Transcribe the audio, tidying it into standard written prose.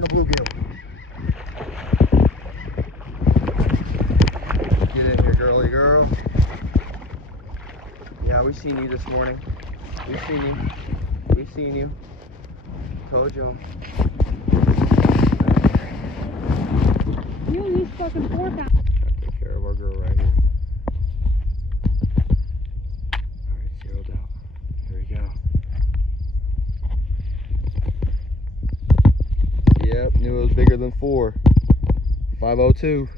on the bluegill. Get in here, girly girl. Yeah, we seen you this morning. We've seen you. We've seen you. Told y'all. You use fucking fork out. Take care of our girl right here. Alright, zeroed out. Here we go. Yep, knew it was bigger than 4. 502.